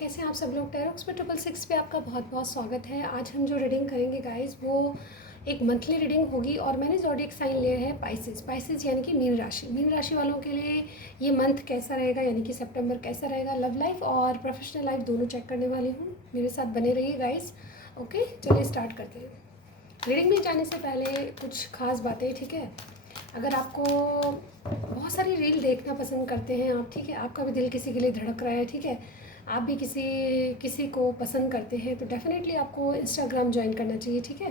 कैसे हैं आप सब लोग। टैरोक्स में 666 पे आपका बहुत बहुत स्वागत है। आज हम जो रीडिंग करेंगे गाइस वो एक मंथली रीडिंग होगी और मैंने ज़ोडिएक साइन लिया है पाइसेस। पाइसेस यानी कि मीन राशि। मीन राशि वालों के लिए ये मंथ कैसा रहेगा, यानी कि सितंबर कैसा रहेगा। लव लाइफ और प्रोफेशनल लाइफ दोनों चेक करने वाली हूँ, मेरे साथ बने रहिए गाइस। ओके चलिए स्टार्ट करते हैं। रीडिंग में जाने से पहले कुछ खास बातें, ठीक है। अगर आपको बहुत सारी रील देखना पसंद करते हैं आप, ठीक है, आपका भी दिल किसी के लिए धड़क रहा है, ठीक है, आप भी किसी को पसंद करते हैं, तो डेफ़िनेटली आपको इंस्टाग्राम ज्वाइन करना चाहिए, ठीक है।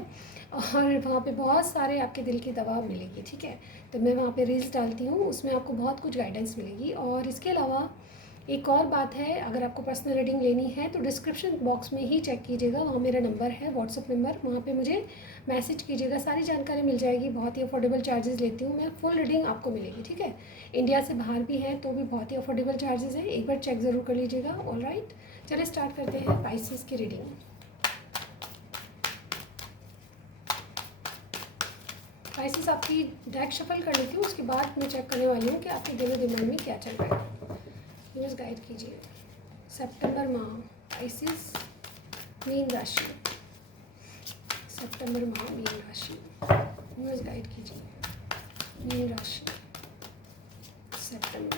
और वहाँ पे बहुत सारे आपके दिल की दवा मिलेगी, ठीक है। तो मैं वहाँ पे रील्स डालती हूँ, उसमें आपको बहुत कुछ गाइडेंस मिलेगी। और इसके अलावा एक और बात है, अगर आपको पर्सनल रीडिंग लेनी है तो डिस्क्रिप्शन बॉक्स में ही चेक कीजिएगा, वहाँ मेरा नंबर है, व्हाट्सअप नंबर, वहाँ पे मुझे मैसेज कीजिएगा, सारी जानकारी मिल जाएगी। बहुत ही अफोर्डेबल चार्जेस लेती हूँ मैं, फुल रीडिंग आपको मिलेगी, ठीक है। इंडिया से बाहर भी है तो भी बहुत ही अफोर्डेबल चार्जेस हैं, एक बार चेक ज़रूर कर लीजिएगा। ऑल राइट, चलिए स्टार्ट करते हैं पाइसेस की रीडिंग। पाइसेस आपकी डेक शफल कर लेती हूँ, उसके बाद मैं चेक करने वाली हूँ कि आपके दिलो दिमाग में क्या चल रहा है। न्यूज़ गाइड कीजिए। सितंबर माह पाइसेस मीन राशि। सितंबर माह मीन राशि, न्यूज़ गाइड कीजिए। मीन राशि सितंबर।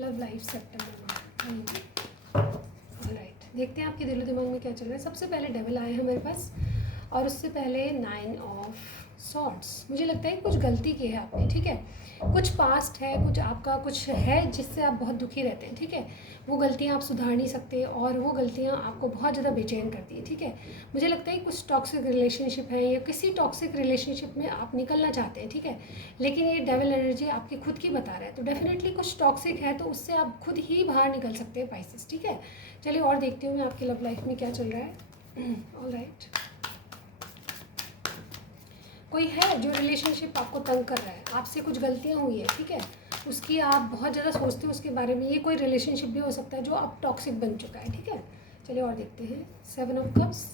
लव लाइफ सितंबर माह। ऑलराइट, देखते हैं आपके दिलो दिमाग में क्या चल रहा है। सबसे पहले डेविल आए हैं मेरे पास और उससे पहले 9 ऑफ सॉर्ड्स। मुझे लगता है कुछ गलती की है आपने, ठीक है। कुछ पास्ट है, कुछ आपका कुछ है जिससे आप बहुत दुखी रहते हैं, ठीक है। वो गलतियाँ आप सुधार नहीं सकते और वो गलतियाँ आपको बहुत ज़्यादा बेचैन करती हैं, ठीक है। मुझे लगता है कुछ टॉक्सिक रिलेशनशिप है या किसी टॉक्सिक रिलेशनशिप में आप निकलना चाहते हैं, ठीक है। लेकिन ये डेविल एनर्जी आपकी खुद की बता रहा है, तो डेफिनेटली कुछ टॉक्सिक है, तो उससे आप खुद ही बाहर निकल सकते हैं पाइसेस, ठीक है। चलिए और देखती हूँ मैं आपकी लव लाइफ में क्या चल रहा है। ऑल राइट, कोई है जो रिलेशनशिप आपको तंग कर रहा है, आपसे कुछ गलतियाँ हुई है, ठीक है, उसकी आप बहुत ज़्यादा सोचते हो उसके बारे में। ये कोई रिलेशनशिप भी हो सकता है जो अब टॉक्सिक बन चुका है, ठीक है। चलिए और देखते हैं। 7 of cups,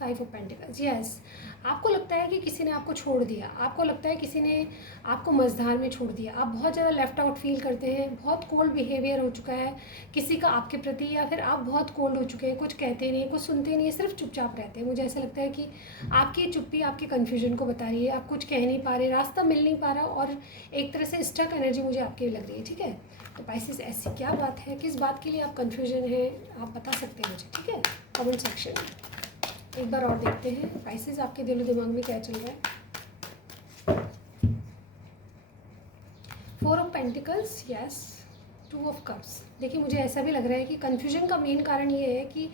5 of pentacles. Yes, आपको लगता है कि किसी ने आपको छोड़ दिया, आपको लगता है किसी ने आपको मझधार में छोड़ दिया, आप बहुत ज़्यादा लेफ्ट आउट फील करते हैं, बहुत कोल्ड बिहेवियर हो चुका है किसी का आपके प्रति, या फिर आप बहुत कोल्ड हो चुके हैं, कुछ कहते नहीं, कुछ सुनते नहीं, सिर्फ चुपचाप रहते हैं। मुझे ऐसा लगता है कि आपकी चुप्पी आपके कन्फ्यूजन को बता रही है, आप कुछ कह नहीं पा रहे, रास्ता मिल नहीं पा रहा, और एक तरह से स्टक एनर्जी मुझे आपकी लग रही है, ठीक है। तो पाइसेस ऐसी क्या बात है, किस बात के लिए आप कन्फ्यूजन है, आप बता सकते हैं मुझे, ठीक है, कमेंट सेक्शन में। एक बार और देखते हैं पाइसेस आपके दिलो दिमाग में क्या चल रहा है। 4 of pentacles, yes, 2 of cups. देखिए मुझे ऐसा भी लग रहा है कि कन्फ्यूजन का मेन कारण ये है कि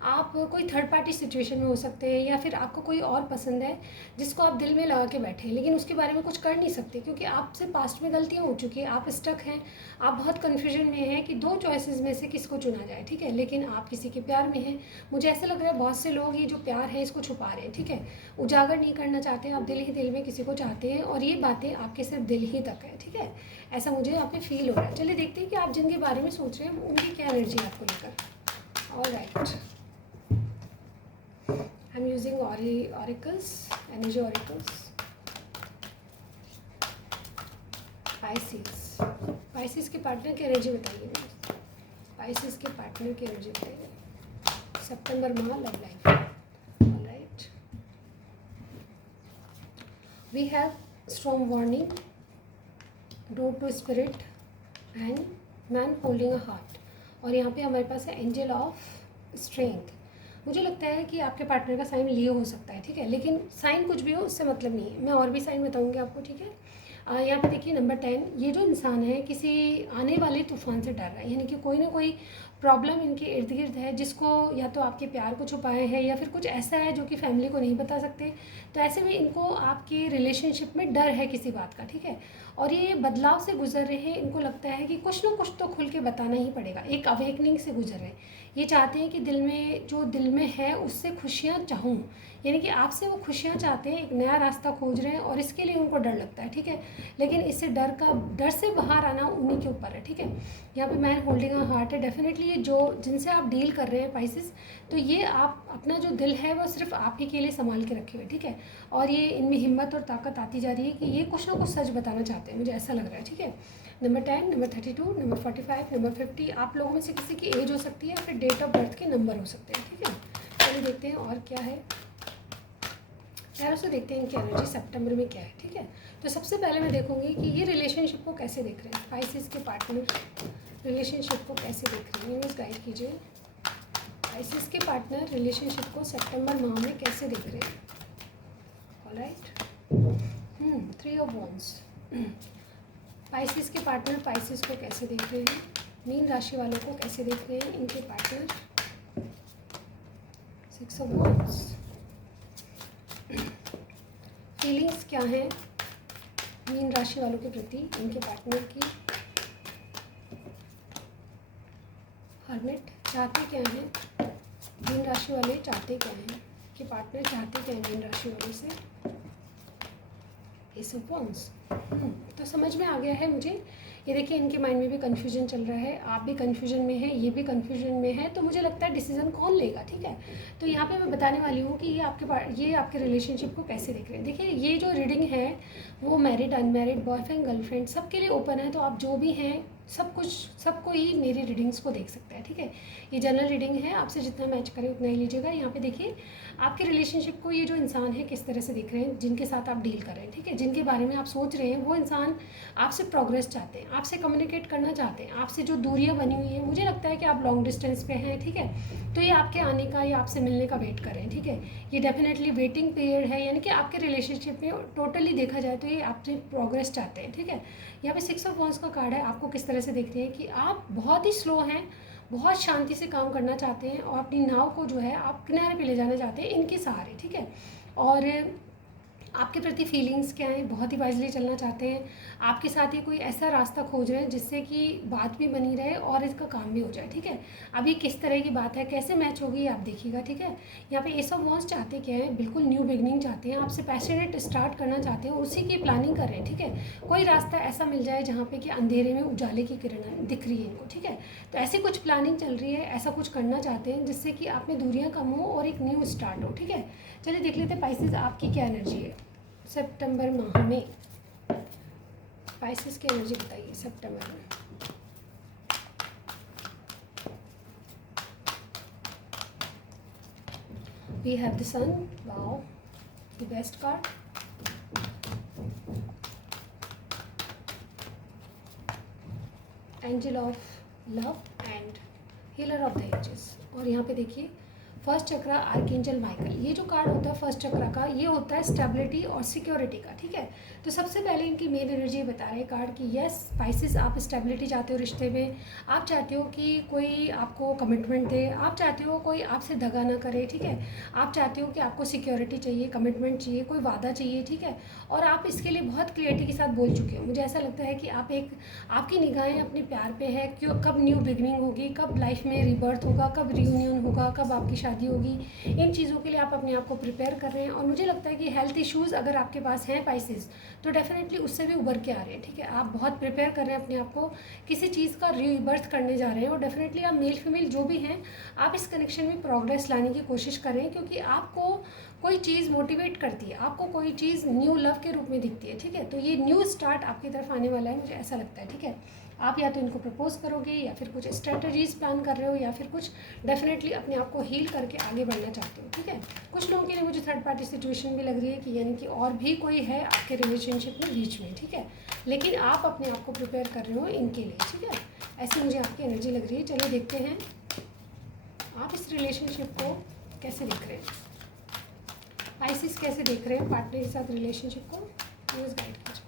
आप कोई थर्ड पार्टी सिचुएशन में हो सकते हैं, या फिर आपको कोई और पसंद है जिसको आप दिल में लगा के बैठे हैं, लेकिन उसके बारे में कुछ कर नहीं सकते क्योंकि आपसे पास्ट में गलतियाँ हो चुकी है, आप स्टक हैं, आप बहुत कन्फ्यूजन में हैं कि 2 चॉइसेस में से किसको चुना जाए, ठीक है। लेकिन आप किसी के प्यार में हैं। मुझे ऐसा लग रहा है बहुत से लोग ये जो प्यार है इसको छुपा रहे हैं, ठीक है, उजागर नहीं करना चाहते, आप दिल ही दिल में किसी को चाहते हैं और ये बातें आपके सिर्फ दिल ही तक है, ठीक है। ऐसा मुझे यहाँ पे फील हो रहा है। चलिए देखते हैं कि आप जिनके बारे में सोच रहे हैं उनकी क्या एनर्जी आपको लेकर। All right, I'm using oracles, energy oracles. Pisces के पार्टनर की एनर्जी बताइए मुझे। Pisces के पार्टनर की एनर्जी बताइए। सितंबर माह love life. All right, we have strong warning, door to spirit and man holding a heart. और यहाँ पे हमारे पास है एंजल ऑफ स्ट्रेंथ। मुझे लगता है कि आपके पार्टनर का साइन लियो हो सकता है, ठीक है, लेकिन साइन कुछ भी हो उससे मतलब नहीं है, मैं और भी साइन बताऊंगी आपको, ठीक है। यहाँ पे देखिए नंबर 10, ये जो इंसान है किसी आने वाले तूफान से डर रहा है, यानी कि कोई ना कोई प्रॉब्लम इनके इर्द गिर्द है जिसको या तो आपके प्यार को छुपाए हैं या फिर कुछ ऐसा है जो कि फैमिली को नहीं बता सकते। तो ऐसे में इनको आपके रिलेशनशिप में डर है किसी बात का, ठीक है, और ये बदलाव से गुजर रहे हैं। इनको लगता है कि कुछ ना कुछ तो खुल के बताना ही पड़ेगा, एक अवेकनिंग से गुजर रहे हैं। ये चाहते हैं कि दिल में है उससे खुशियाँ चाहूँ, यानी कि आपसे वो खुशियाँ चाहते हैं, एक नया रास्ता खोज रहे हैं और इसके लिए उनको डर लगता है, ठीक है। लेकिन इससे डर से बाहर आना उन्हीं के ऊपर है, ठीक है। यहाँ पे मैन होल्डिंग अ हार्ट है, डेफिनेटली ये जो जिनसे आप डील कर रहे हैं पाइसेस, तो ये आप अपना जो दिल है वो सिर्फ आप ही के लिए संभाल के रखे हुए, ठीक है। और ये इनमें हिम्मत और ताकत आती जा रही है कि ये कुछ ना कुछ सच बताना चाहते हैं, मुझे ऐसा लग रहा है, ठीक है। नंबर 10, नंबर 32, नंबर 45, नंबर 50, आप लोगों में से किसी की एज हो सकती है, फिर डेट ऑफ बर्थ के नंबर हो सकते हैं, ठीक है। चलिए देखते हैं और क्या है। यार उससे देखते हैं इनकी एनर्जी सितंबर में क्या है, ठीक है। तो सबसे पहले मैं देखूंगी कि ये रिलेशनशिप को कैसे देख रहे हैं, स्पाइसेस के पार्टनर रिलेशनशिप को कैसे देख रहे हैं, न्यूज़ गाइड कीजिए। स्पाइसेस के पार्टनर रिलेशनशिप को सितंबर माह में कैसे देख रहे हैं। Alright, 3 of wands. स्पाइसेस के पार्टनर स्पाइसेस को कैसे देख रहे हैं, मीन राशि वालों को कैसे देख रहे हैं इनके पार्टनर। 6 of wands. फीलिंग्स क्या है मीन राशि वालों के प्रति इनके पार्टनर की। हर्मिट, चाहते क्या हैं मीन राशि वाले, चाहते क्या हैं कि पार्टनर चाहते क्या हैं मीन राशि वाले से। S of wands. तो समझ में आ गया है मुझे। ये देखिए इनके माइंड में भी कन्फ्यूजन चल रहा है, आप भी कन्फ्यूजन में है, ये भी कन्फ्यूजन में है, तो मुझे लगता है डिसीजन कौन लेगा, ठीक है। तो यहाँ पे मैं बताने वाली हूँ कि ये आपके रिलेशनशिप को कैसे देख रहे हैं। देखिए ये जो रीडिंग है वो मैरिड, अनमैरिड, बॉयफ्रेंड, गर्लफ्रेंड सबके लिए ओपन है, तो आप जो भी हैं सबको ही मेरी रीडिंग्स को देख सकते हैं, ठीक है। ये जनरल रीडिंग है, आपसे जितना मैच करे उतना ही लीजिएगा। यहाँ पे देखिए आपके रिलेशनशिप को ये जो इंसान है किस तरह से देख रहे हैं, जिनके साथ आप डील कर रहे हैं, ठीक है, जिनके बारे में आप सोच रहे हैं, वो इंसान आपसे प्रोग्रेस चाहते हैं, आपसे कम्युनिकेट करना चाहते हैं। आपसे जो दूरियां बनी हुई हैं, मुझे लगता है कि आप लॉन्ग डिस्टेंस पे हैं, ठीक है, तो ये आपके आने का या आपसे मिलने का वेट कर रहे हैं, ठीक है। ये डेफिनेटली वेटिंग पीरियड है, यानी कि आपके रिलेशनशिप में टोटली देखा जाए तो ये आपसे प्रोग्रेस चाहते हैं, ठीक है। यहाँ पे 6 ऑफ वॉन्ड्स का कार्ड है, आपको किस तरह से देखते हैं कि आप बहुत ही स्लो हैं, बहुत शांति से काम करना चाहते हैं और अपनी नाव को जो है आप किनारे पे ले जाना चाहते हैं इनके सहारे, ठीक है। और आपके प्रति फीलिंग्स क्या हैं, बहुत ही वाइजली चलना चाहते हैं, आपके साथ ही कोई ऐसा रास्ता खोज रहे हैं जिससे कि बात भी बनी रहे और इसका काम भी हो जाए, ठीक है। अभी किस तरह की बात है, कैसे मैच होगी आप देखिएगा, ठीक है। यहाँ पे एस ऑफ वॉन्ड्स चाहते क्या है, बिल्कुल न्यू बिगनिंग चाहते हैं, आपसे पैशनेट स्टार्ट करना चाहते हैं, उसी की प्लानिंग कर रहे हैं, ठीक है। कोई रास्ता ऐसा मिल जाए जहाँ पे कि अंधेरे में उजाले की किरण दिख रही है इनको, ठीक है। तो ऐसी कुछ प्लानिंग चल रही है, ऐसा कुछ करना चाहते हैं जिससे कि आप में दूरियाँ कम हो और एक न्यू स्टार्ट हो, ठीक है। चलिए देख लेते हैं पाइसेस आपकी क्या एनर्जी है सितंबर माह में। पाइसेस की एनर्जी बताइए सितंबर में। We have the sun, wow, the best card. Angel of love and healer of the ages. और यहाँ पे देखिए फर्स्ट चक्रा आर्कएंजल माइकल। ये जो कार्ड होता है फर्स्ट चक्रा का, ये होता है स्टेबिलिटी और सिक्योरिटी का, ठीक है। तो सबसे पहले इनकी मेन एनर्जी बता रहे हैं कार्ड कि यस स्पाइसेस, आप स्टेबिलिटी चाहते हो रिश्ते में, आप चाहते हो कि कोई आपको कमिटमेंट दे, आप चाहते हो कोई आपसे दगा ना करे, ठीक है। आप चाहते हो कि आपको सिक्योरिटी चाहिए, कमिटमेंट चाहिए, कोई वादा चाहिए, ठीक है। और आप इसके लिए बहुत क्लियरिटी के साथ बोल चुके हो। मुझे ऐसा लगता है कि आपकी निगाहें अपने प्यार पे है, क्यों, कब न्यू बिगनिंग होगी, कब लाइफ में रिबर्थ होगा, कब रियूनियन होगा, कब आपकी शादी होगी, इन चीज़ों के लिए आप अपने आप को प्रिपेयर कर रहे हैं। और मुझे लगता है कि हेल्थ इश्यूज़ अगर आपके पास हैं पाइसेस, तो डेफिनेटली उससे भी उभर के आ रहे हैं, ठीक है। आप बहुत प्रिपेयर कर रहे हैं अपने आप को, किसी चीज़ का रीबर्थ करने जा रहे हैं, और डेफिनेटली आप मेल फीमेल जो भी हैं, आप इस कनेक्शन में प्रोग्रेस लाने की कोशिश कर रहे हैं, क्योंकि आपको कोई चीज़ मोटिवेट करती है, आपको कोई चीज़ न्यू लव के रूप में दिखती है, ठीक है। तो ये न्यू स्टार्ट आपकी तरफ आने वाला है, मुझे ऐसा लगता है, ठीक है। आप या तो इनको प्रपोज करोगे, या फिर कुछ स्ट्रेटजीज प्लान कर रहे हो, या फिर कुछ डेफिनेटली अपने आप को हील करके आगे बढ़ना चाहते हो, ठीक है। कुछ लोगों के लिए मुझे थर्ड पार्टी सिचुएशन भी लग रही है, कि यानी कि और भी कोई है आपके रिलेशनशिप में बीच में, ठीक है। लेकिन आप अपने आप को प्रिपेयर कर रहे हो इनके लिए, ठीक है। ऐसी मुझे आपकी एनर्जी लग रही है। चलो देखते हैं आप इस रिलेशनशिप को कैसे देख रहे हैं, पाइसेस कैसे देख रहे हैं पार्टनर के साथ रिलेशनशिप को, न्यूज़ गाइड कीजिए।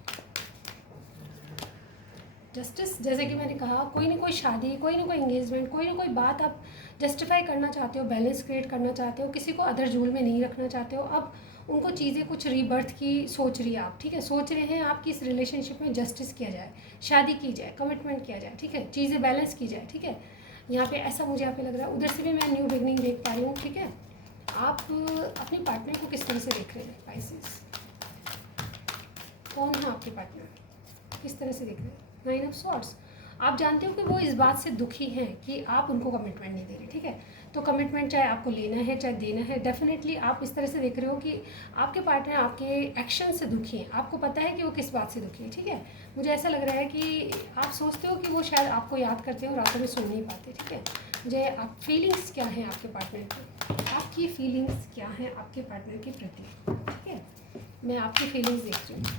जस्टिस, जैसे कि मैंने कहा, कोई ना कोई शादी, कोई ना कोई एंगेजमेंट, कोई ना कोई बात आप जस्टिफाई करना चाहते हो, बैलेंस क्रिएट करना चाहते हो, किसी को अदर झूल में नहीं रखना चाहते हो। अब उनको चीज़ें कुछ रीबर्थ की सोच रही है आप, ठीक है। सोच रहे हैं आप कि इस रिलेशनशिप में जस्टिस किया जाए, शादी की जाए, कमिटमेंट किया जाए, ठीक है, चीज़ें बैलेंस की जाए, ठीक है। यहाँ पे ऐसा मुझे यहाँ पे लग रहा है। उधर से भी मैं न्यू बिगनिंग देख पा रही हूँ, ठीक है। आप अपने पार्टनर को किस तरह से देख रहे हैं पाइसेस, कौन है आपके पार्टनर, किस तरह से देख रहे हैं। 9 ऑफ स्वॉर्ड्स। आप जानते हो कि वो इस बात से दुखी हैं कि आप उनको कमिटमेंट नहीं दे रहे, ठीक है। तो कमिटमेंट चाहे आपको लेना है चाहे देना है, डेफिनेटली आप इस तरह से देख रहे हो कि आपके पार्टनर आपके एक्शन से दुखी हैं, आपको पता है कि वो किस बात से दुखी है, ठीक है। मुझे ऐसा लग रहा है कि आप सोचते हो कि वो शायद आपको याद करते हो, रातों में सो नहीं पाते, ठीक है। मुझे आप फीलिंग्स क्या हैं आपके पार्टनर की, आपकी फीलिंग्स क्या हैं आपके पार्टनर के प्रति, ठीक है। मैं आपकी फीलिंग्स देख रही हूँ।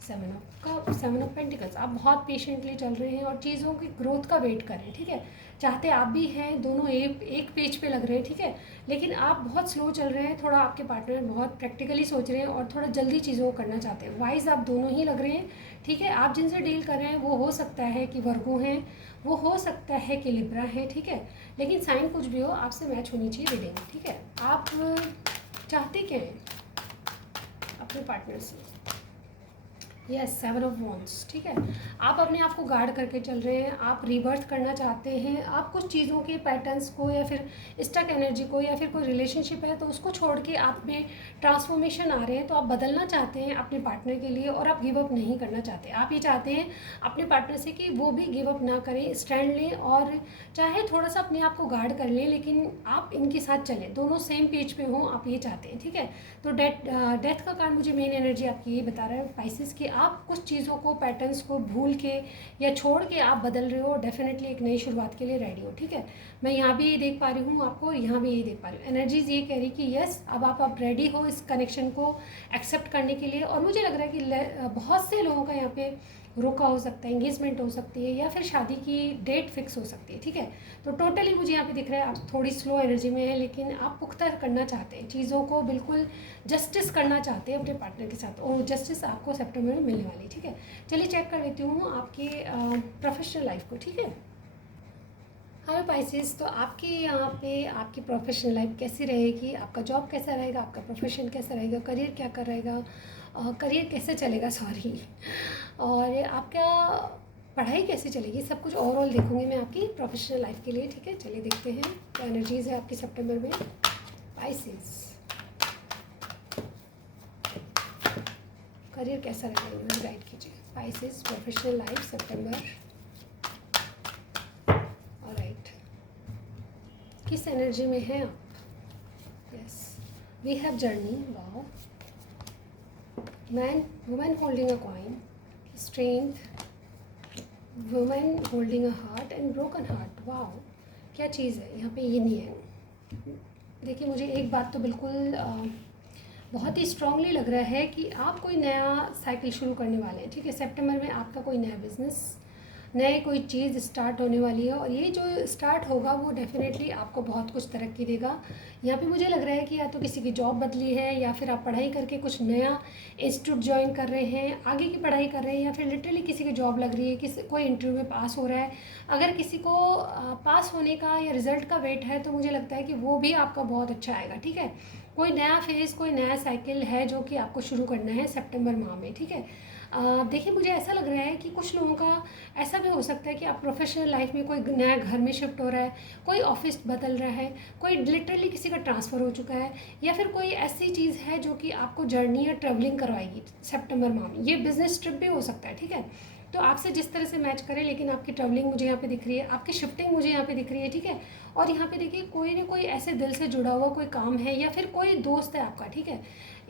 सेवन ऑफ पेंटिकल्स, आप बहुत पेशेंटली चल रहे हैं और चीज़ों की ग्रोथ का वेट कर रहे हैं, ठीक है। चाहते आप भी हैं, दोनों एक पेज पे लग रहे हैं, ठीक है। लेकिन आप बहुत स्लो चल रहे हैं, थोड़ा आपके पार्टनर बहुत प्रैक्टिकली सोच रहे हैं और थोड़ा जल्दी चीज़ों को करना चाहते हैं। वाइज आप दोनों ही लग रहे हैं, ठीक है। आप जिनसे डील कर रहे हैं वो हो सकता है कि वर्गो हैं, वो हो सकता है कि लिब्रा है, ठीक है। लेकिन साइन कुछ भी हो, आपसे मैच होनी चाहिए रीडिंग, ठीक है। आप चाहते क्या हैं अपने पार्टनर से? यस, सेवन ऑफ वॉन्ड्स, ठीक है। आप अपने आप को गार्ड करके चल रहे हैं, आप रिबर्थ करना चाहते हैं, आप कुछ चीज़ों के पैटर्न्स को या फिर स्टक एनर्जी को या फिर कोई रिलेशनशिप है तो उसको छोड़ के आप में ट्रांसफॉर्मेशन आ रहे हैं, तो आप बदलना चाहते हैं अपने पार्टनर के लिए और आप गिव अप नहीं करना चाहते। आप ये चाहते हैं अपने पार्टनर से कि वो भी गिव अप ना करें, स्टैंड लें और चाहे थोड़ा सा अपने आप को गार्ड कर लें, लेकिन आप इनके साथ चलें, दोनों सेम पेज पे हों, आप ये चाहते हैं, ठीक है। तो डेथ का कार्ड मुझे मेन एनर्जी आपकी ये बता रहा है पाइसेस की, आप कुछ चीज़ों को पैटर्न्स को भूल के या छोड़ के आप बदल रहे हो, डेफिनेटली एक नई शुरुआत के लिए रेडी हो, ठीक है। मैं यहाँ भी ये देख पा रही हूँ आपको, यहाँ भी ये देख पा रही हूँ, एनर्जीज ये कह रही कि यस अब आप रेडी हो इस कनेक्शन को एक्सेप्ट करने के लिए। और मुझे लग रहा है कि बहुत से लोगों का यहाँ पे रोका हो सकता है, एंगेजमेंट हो सकती है या फिर शादी की डेट फिक्स हो सकती है, ठीक है। तो टोटली मुझे यहाँ पे दिख रहा है आप थोड़ी स्लो एनर्जी में है, लेकिन आप पुख्ता करना चाहते हैं चीज़ों को, बिल्कुल जस्टिस करना चाहते हैं अपने पार्टनर के साथ और जस्टिस आपको सितंबर में मिलने वाली, ठीक है। चलिए चेक कर लेती हूँ आपकी प्रोफेशनल लाइफ को, ठीक है। हेलो पाइसेस, तो आपकी यहाँ पे आपकी प्रोफेशनल लाइफ कैसी रहेगी, आपका जॉब कैसा रहेगा, आपका प्रोफेशन कैसा रहेगा, करियर क्या कर रहेगा, करियर कैसे चलेगा सॉरी, और आपका पढ़ाई कैसे चलेगी, सब कुछ ओवरऑल देखूंगी मैं आपकी प्रोफेशनल लाइफ के लिए, ठीक है। चलिए देखते हैं क्या एनर्जीज़ है आपकी सितंबर में पाइसेस। करियर कैसा रहेगा मुझे गाइड कीजिए पाइसेस, प्रोफेशनल लाइफ सितंबर। ऑलराइट, किस एनर्जी में हैं आप? Yes, we have journey, wow, man women holding a coin, strength, women holding a heart and broken heart, wow क्या चीज़ है यहाँ पे, ये नहीं है। देखिए मुझे एक बात तो बिल्कुल बहुत ही स्ट्रांगली लग रहा है कि आप कोई नया साइकिल शुरू करने वाले हैं, ठीक है। सितंबर में आपका कोई नया बिजनेस, नए कोई चीज़ स्टार्ट होने वाली है और ये जो स्टार्ट होगा वो डेफिनेटली आपको बहुत कुछ तरक्की देगा। यहाँ पे मुझे लग रहा है कि या तो किसी की जॉब बदली है या फिर आप पढ़ाई करके कुछ नया इंस्टीट्यूट ज्वाइन कर रहे हैं, आगे की पढ़ाई कर रहे हैं, या फिर लिटरली किसी की जॉब लग रही है, किसी कोई इंटरव्यू में पास हो रहा है। अगर किसी को पास होने का या रिज़ल्ट का वेट है तो मुझे लगता है कि वो भी आपका बहुत अच्छा आएगा, ठीक है। कोई नया फेज़, कोई नया साइकिल है जो कि आपको शुरू करना है सितंबर माह में, ठीक है। देखिए मुझे ऐसा लग रहा है कि कुछ लोगों का ऐसा भी हो सकता है कि आप प्रोफेशनल लाइफ में कोई नया घर में शिफ्ट हो रहा है, कोई ऑफिस बदल रहा है, कोई लिटरली किसी का ट्रांसफ़र हो चुका है, या फिर कोई ऐसी चीज़ है जो कि आपको जर्नी या ट्रैवलिंग करवाएगी सितंबर माह में। ये बिजनेस ट्रिप भी हो सकता है, ठीक है। तो आपसे जिस तरह से मैच करें, लेकिन आपकी ट्रैवलिंग मुझे यहाँ पे दिख रही है, आपकी शिफ्टिंग मुझे यहाँ पे दिख रही है, ठीक है। और यहाँ पे देखिए कोई ना कोई ऐसे दिल से जुड़ा हुआ कोई काम है या फिर कोई दोस्त है आपका, ठीक है।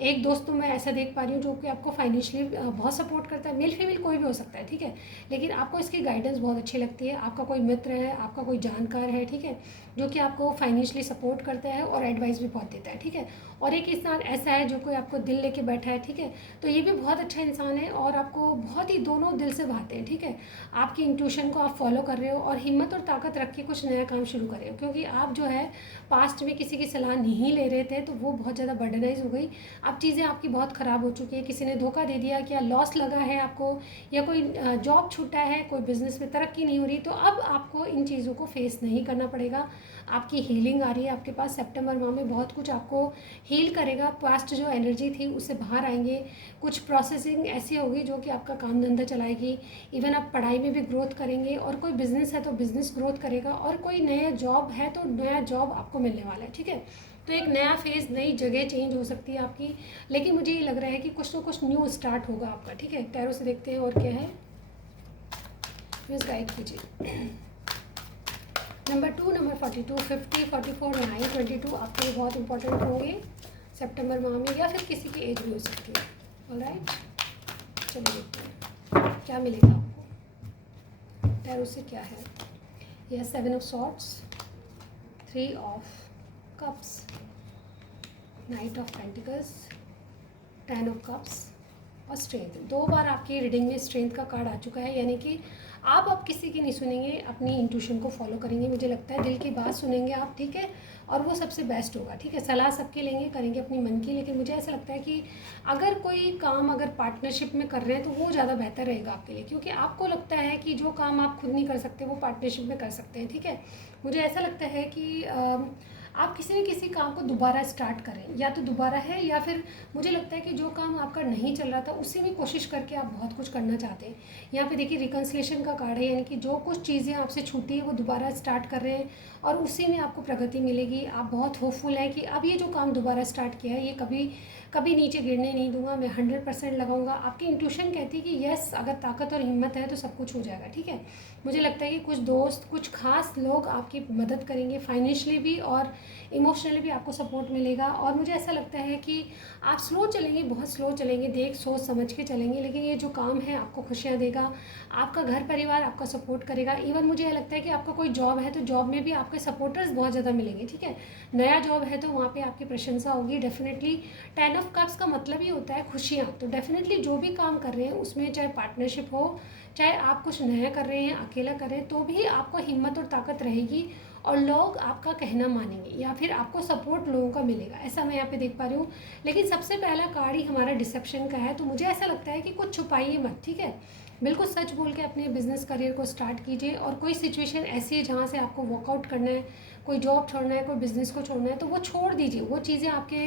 एक दोस्त तो मैं ऐसा देख पा रही हूँ जो कि आपको फाइनेंशियली बहुत सपोर्ट करता है, मेल फीमेल कोई भी हो सकता है, ठीक है। लेकिन आपको इसकी गाइडेंस बहुत अच्छी लगती है, आपका कोई मित्र है, आपका कोई जानकार है, ठीक है, जो कि आपको फाइनेंशियली सपोर्ट करता है और एडवाइस भी बहुत देता है, ठीक है। और एक इंसान ऐसा है जो कोई आपको दिल लेके बैठा है, ठीक है। तो ये भी बहुत अच्छा इंसान है और आपको बहुत ही दोनों दिल से भाते हैं, ठीक है। आपकी इंट्यूशन को आप फॉलो कर रहे हो और हिम्मत और ताकत रख के कुछ नया काम शुरू कर रहे हो, क्योंकि आप जो है पास्ट में किसी की सलाह नहीं ले रहे थे तो वो बहुत ज़्यादा बर्डनाइज हो गई। अब चीज़ें आपकी बहुत ख़राब हो चुकी है, किसी ने धोखा दे दिया, क्या लॉस लगा है आपको, या कोई जॉब छूटा है, कोई बिज़नेस में तरक्की नहीं हो रही, तो अब आपको इन चीज़ों को फेस नहीं करना पड़ेगा। आपकी हीलिंग आ रही है आपके पास सितंबर माह में, बहुत कुछ आपको हील करेगा। पास्ट जो एनर्जी थी उससे बाहर आएंगे, कुछ प्रोसेसिंग ऐसी होगी जो कि आपका काम धंधा चलाएगी। इवन आप पढ़ाई में भी ग्रोथ करेंगे, और कोई बिज़नेस है तो बिज़नेस ग्रोथ करेगा, और कोई नया जॉब है तो नया जॉब आपको मिलने वाला है, ठीक है। तो एक नया फेज़, नई जगह चेंज हो सकती है आपकी, लेकिन मुझे ये लग रहा है कि कुछ ना कुछ न्यू स्टार्ट होगा आपका, ठीक है। टैरो से देखते हैं और क्या है। प्लीज़ गाइड कीजिए। नंबर 2, नंबर 42, 50, 44, 9, 22 आपके लिए बहुत इंपॉर्टेंट होंगे सितंबर माह में, या फिर किसी की एज भी हो सकती है। ऑलराइट, चलिए देखते हैं क्या मिलेगा आपको। टैरो से क्या है? यह 7 of swords, 3 of cups, night of pentacles, 10 of cups और स्ट्रेंथ। 2 बार आपकी रीडिंग में स्ट्रेंथ का कार्ड आ चुका है, यानी कि आप अब किसी की नहीं सुनेंगे, अपनी इंट्यूशन को फॉलो करेंगे। मुझे लगता है दिल की बात सुनेंगे आप, ठीक है, और वो सबसे बेस्ट होगा, ठीक है। सलाह सबके लेंगे, करेंगे अपनी मन की, लेकिन मुझे ऐसा लगता है कि अगर कोई काम अगर पार्टनरशिप में कर रहे हैं तो वो ज़्यादा बेहतर रहेगा आपके लिए, क्योंकि आपको लगता है कि जो काम आप खुद नहीं कर सकते वो पार्टनरशिप में कर सकते हैं, ठीक है। मुझे ऐसा लगता है कि आप किसी न किसी काम को दोबारा स्टार्ट करें, या तो दोबारा है, या फिर मुझे लगता है कि जो काम आपका नहीं चल रहा था उसी में कोशिश करके आप बहुत कुछ करना चाहते हैं। यहाँ पे देखिए रिकन्सिलेशन का कार्ड है, यानी कि जो कुछ चीज़ें आपसे छूटी है वो दोबारा स्टार्ट कर रहे हैं और उसी में आपको प्रगति मिलेगी। आप बहुत होपफुल हैं कि अब ये जो काम दोबारा स्टार्ट किया है ये कभी कभी नीचे गिरने नहीं दूंगा, मैं 100% लगाऊंगा। आपकी इंट्यूशन कहती है कि यस, अगर ताकत और हिम्मत है तो सब कुछ हो जाएगा, ठीक है। मुझे लगता है कि कुछ दोस्त, कुछ खास लोग आपकी मदद करेंगे, फाइनेंशियली भी और इमोशनली भी आपको सपोर्ट मिलेगा। और मुझे ऐसा लगता है कि आप स्लो चलेंगे, बहुत स्लो चलेंगे, देख सोच समझ के चलेंगे, लेकिन ये जो काम है आपको खुशियाँ देगा। आपका घर परिवार आपका सपोर्ट करेगा। इवन मुझे ये लगता है कि आपका कोई जॉब है तो जॉब में भी आपके सपोर्टर्स बहुत ज़्यादा मिलेंगे, ठीक है। नया जॉब है तो वहाँ पे आपकी प्रशंसा होगी डेफिनेटली। 10 ऑफ कप्स का मतलब ही होता है खुशियाँ, तो डेफिनेटली जो भी काम कर रहे हैं उसमें चाहे पार्टनरशिप हो, चाहे आप कुछ नया कर रहे हैं, अकेला कर रहे हैं, तो भी आपको हिम्मत और ताकत रहेगी और लोग आपका कहना मानेंगे या फिर आपको सपोर्ट लोगों का मिलेगा, ऐसा मैं यहाँ पे देख पा रही हूँ। लेकिन सबसे पहला कार्ड ही हमारा डिसेप्शन का है, तो मुझे ऐसा लगता है कि कुछ छुपाइए मत, ठीक है। बिल्कुल सच बोल के अपने बिजनेस करियर को स्टार्ट कीजिए। और कोई सिचुएशन ऐसी है जहाँ से आपको वर्कआउट करना है, कोई जॉब छोड़ना है, कोई बिजनेस को छोड़ना है, तो वो छोड़ दीजिए। वो चीज़ें आपके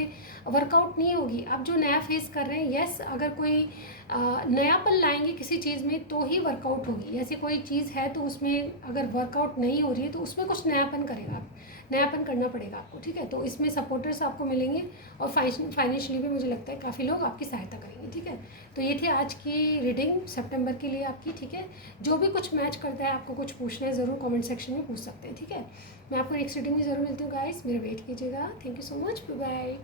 वर्कआउट नहीं होगी। आप जो नया फेस कर रहे हैं, यस, अगर कोई नयापन लाएंगे किसी चीज़ में तो ही वर्कआउट होगी। ऐसी कोई चीज़ है तो उसमें अगर वर्कआउट नहीं हो रही है तो उसमें कुछ नयापन करेगा, आप नयापन करना पड़ेगा आपको, ठीक है। तो इसमें सपोर्टर्स आपको मिलेंगे और फाइनेंशियली भी मुझे लगता है काफ़ी लोग आपकी सहायता करेंगे, ठीक है। तो ये थी आज की रीडिंग सितंबर के लिए आपकी, ठीक है। जो भी कुछ मैच करता है, आपको कुछ पूछना है ज़रूर कमेंट सेक्शन में पूछ सकते हैं, ठीक है। मैं आपको नेक्स्ट रीडिंग में ज़रूर मिलती हूँ गाइस, मेरा वेट कीजिएगा। Thank you so much, bye bye.